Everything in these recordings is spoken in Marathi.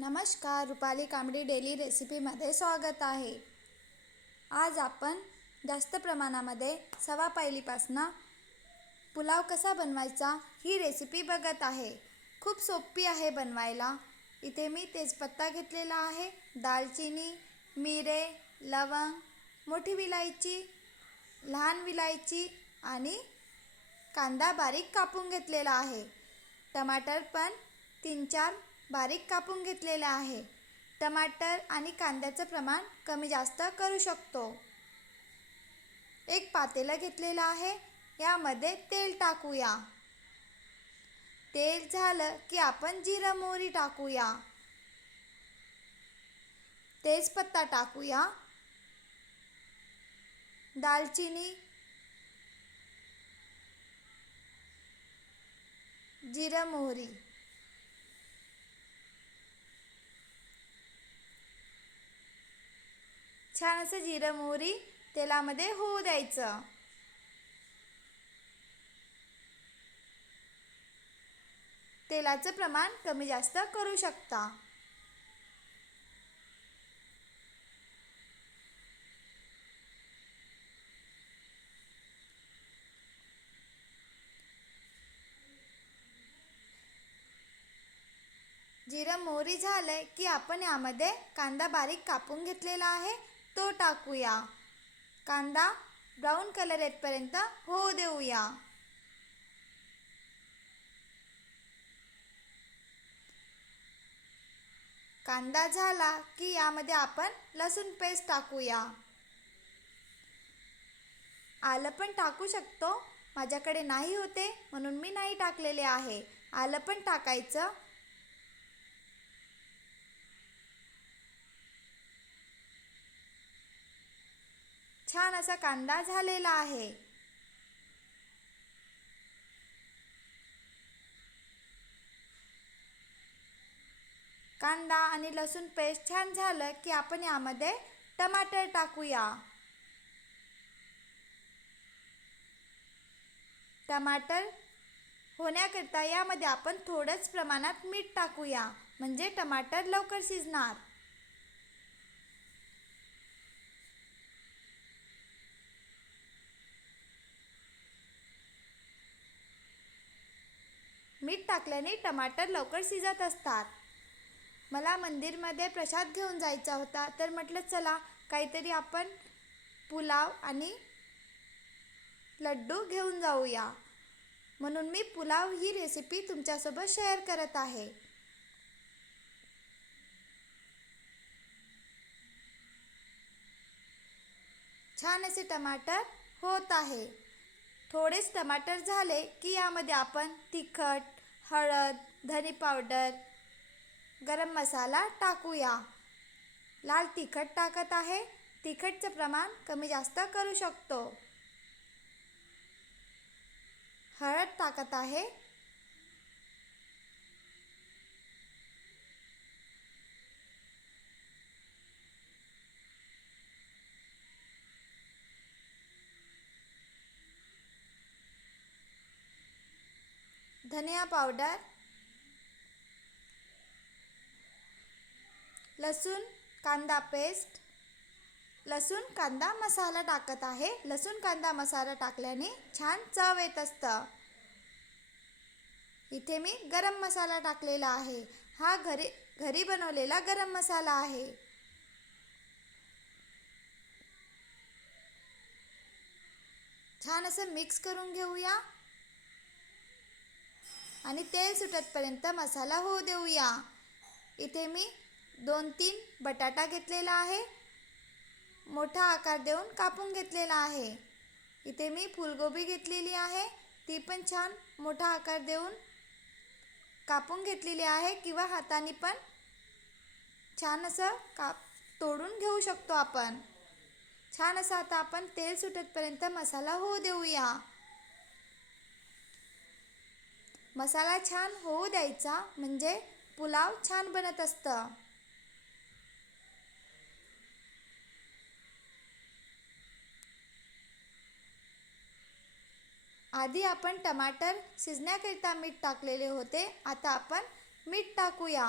नमस्कार रुपाली कांबडी डेली रेसिपीमध्ये स्वागत आहे. आज आपण जास्त प्रमाणामध्ये सवा पायलीपासनं पुलाव कसा बनवायचा ही रेसिपी बघत आहे. खूप सोपी आहे बनवायला. इथे मी तेजपत्ता घेतलेला आहे दालचिनी मिरे लवंग मोठी विलायची लहान विलायची आणि कांदा बारीक कापून घेतलेला आहे. टमाटर पण तीन चार बारीक कापून घेतलेलं आहे. टमाटर आणि कांद्याचं प्रमाण कमी जास्त करू शकतो. एक पातेलं घेतलेलं आहे. यामध्ये तेल टाकूया. तेल झालं की आपण जिरं मोहरी टाकूया. तेजपत्ता टाकूया. दालचिनी. जिरं मोहरी. छान असं जिरं मोहरी तेलामध्ये होऊ द्यायचं. तेलाचं प्रमाण कमी जास्त करू शकता. जिरं मोहरी झालंय की आपण यामध्ये कांदा बारीक कापून घेतलेला आहे. तो टाकूया कांदा ब्राऊन कलर येतपर्यंत होऊ देऊया कांदा झाला की यामध्ये आपण लसूण पेस्ट टाकूया आलं पण टाकू शकतो माझ्याकडे नाही होते म्हणून मी नाही टाकलेले आहे आलं पण टाकायचं छान असा कांदा झालेला आहे. कांदा आणि लसूण पेस्ट छान झालं की आपण यामध्ये टमाटर टाकूया. टमाटर होण्याकरता यामध्ये आपण थोडंच प्रमाणात मीठ टाकूया. म्हणजे टमाटर लवकर शिजणार. मीठ टाकल्याने टमाटर लवकर शिजत असतात. मला मंदिरमध्ये प्रसाद घेऊन जायचा होता तर म्हटलं चला काहीतरी आपण पुलाव आणि लड्डू घेऊन जाऊया. म्हणून मी पुलाव ही रेसिपी तुमच्यासोबत शेअर करत आहे. छान असे टमाटर होत आहे. थोडेच टमाटर झाले की यामध्ये आपण तिखट हळद धनी पावडर गरम मसाला टाकूया. लाल तिखट टाकत आहे. तिखटचं प्रमाण कमी जास्त करू शकतो. हळद टाकत आहे. धनिया पावडर लसूण कांदा पेस्ट लसूण कांदा मसाला टाकत आहे. लसूण कांदा मसाला टाकल्याने छान चव येत असतं. इथे मी गरम मसाला टाकलेला आहे. हा घरी घरी बनवलेला गरम मसाला आहे. छान असं मिक्स करून घेऊया. आणि तेल सुटतपर्यंत मसाला होऊ देऊया. इथे मी दोन तीन बटाटा घेतलेला आहे. मोठा आकार देऊन कापून घेतलेला आहे. इथे मी फुलगोबी घेतलेली आहे. ती पण छान मोठा आकार देऊन कापून घेतलेली आहे किंवा हाताने पण छान असं काप तोडून घेऊ शकतो आपण. छान असं आता आपण तेल सुटतपर्यंत मसाला होऊ देऊया. मसाला छान होऊ द्यायचा म्हणजे पुलाव छान बनत असतं. आधी आपण टमाटर शिजण्याकरिता मीठ टाकलेले होते आता आपण मीठ टाकूया.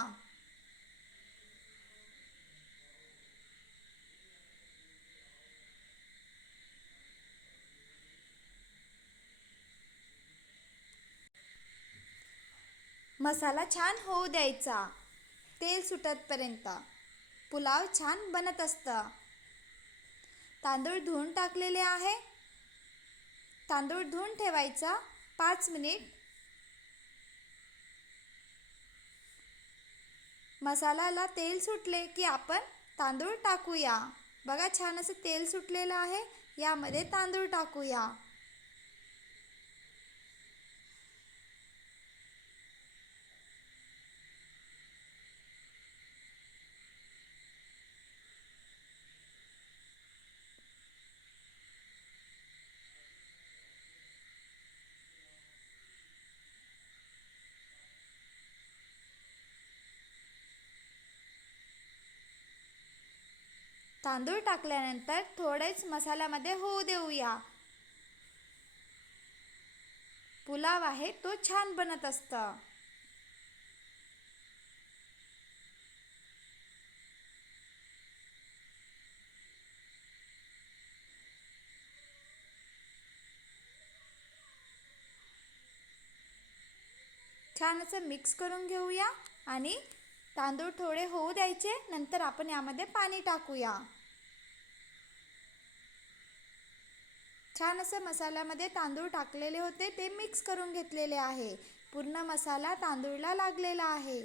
मसाला छान होऊ द्यायचा. तेल सुटतपर्यंत. पुलाव छान बनत असतं. तांदूळ धुवून टाकलेले आहे. तांदूळ धुवून ठेवायचा पाच मिनिट. मसाल्याला तेल सुटले की आपण तांदूळ टाकूया. बघा छान असं तेल सुटलेलं आहे. यामध्ये तांदूळ टाकूया. तांदूळ टाकल्यानंतर थोडेच मसाल्यामध्ये होऊ देऊया. पुलाव आहे तो छान बनत असतं. छान असं मिक्स करून घेऊया आणि तांदूळ थोडे होऊ द्यायचे नंतर आपण यामध्ये पाणी टाकूया. छान असं मसाल्यामध्ये तांदूळ टाकलेले होते ते मिक्स करून घेतलेले आहे. पूर्ण मसाला तांदूळला लागलेला आहे.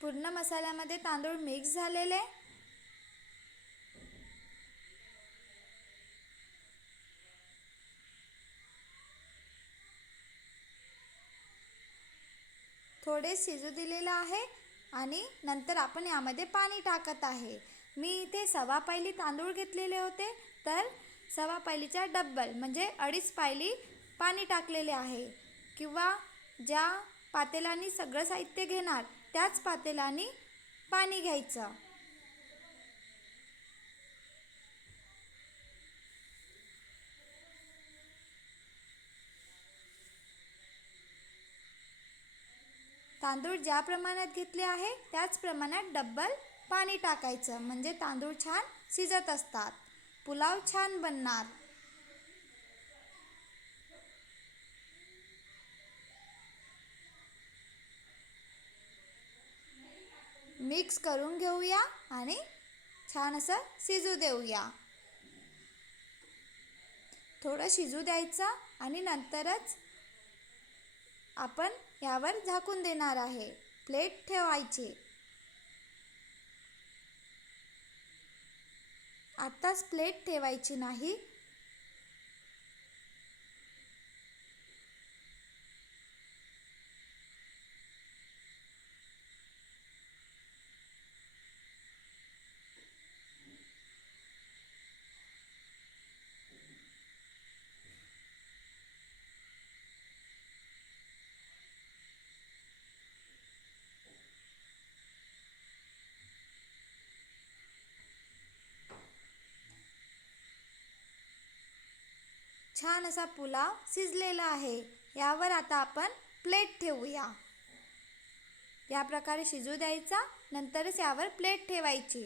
पूर्ण मसाल्यामध्ये तांदूळ मिक्स झालेले. थोडे शिजू दिलेलं आहे आणि नंतर आपण यामध्ये पाणी टाकत आहे. मी इथे सवा पायली तांदूळ घेतलेले होते तर सवा पायलीच्या डब्बल म्हणजे अडीच पायली पाणी टाकलेले आहे. किंवा ज्या पातेलांनी सगळं साहित्य घेणार त्याच पातेलांनी पाणी घ्यायचं. तांदूळ ज्या प्रमाणात घेतले आहे त्याच प्रमाणात डब्बल पाणी टाकायचं. म्हणजे तांदूळ छान शिजत असतात. पुलाव छान बनणार. मिक्स करून घेऊया आणि छान असं शिजू देऊया. थोडं शिजू द्यायचं आणि नंतरच आपण यावर झाकून देणार आहे. प्लेट ठेवायची. आत्ताच प्लेट ठेवायची नाही. छान असा पुलाव शिजलेला आहे. यावर आता आपण प्लेट ठेवूया. या प्रकारे शिजू द्यायचा नंतरच यावर प्लेट ठेवायची.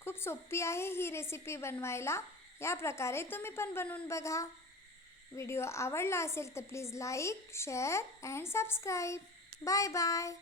खूप सोपी आहे ही रेसिपी बनवायला. या प्रकारे तुम्ही पण बनवून बघा. व्हिडिओ आवडला असेल तर please like share and subscribe. Bye bye.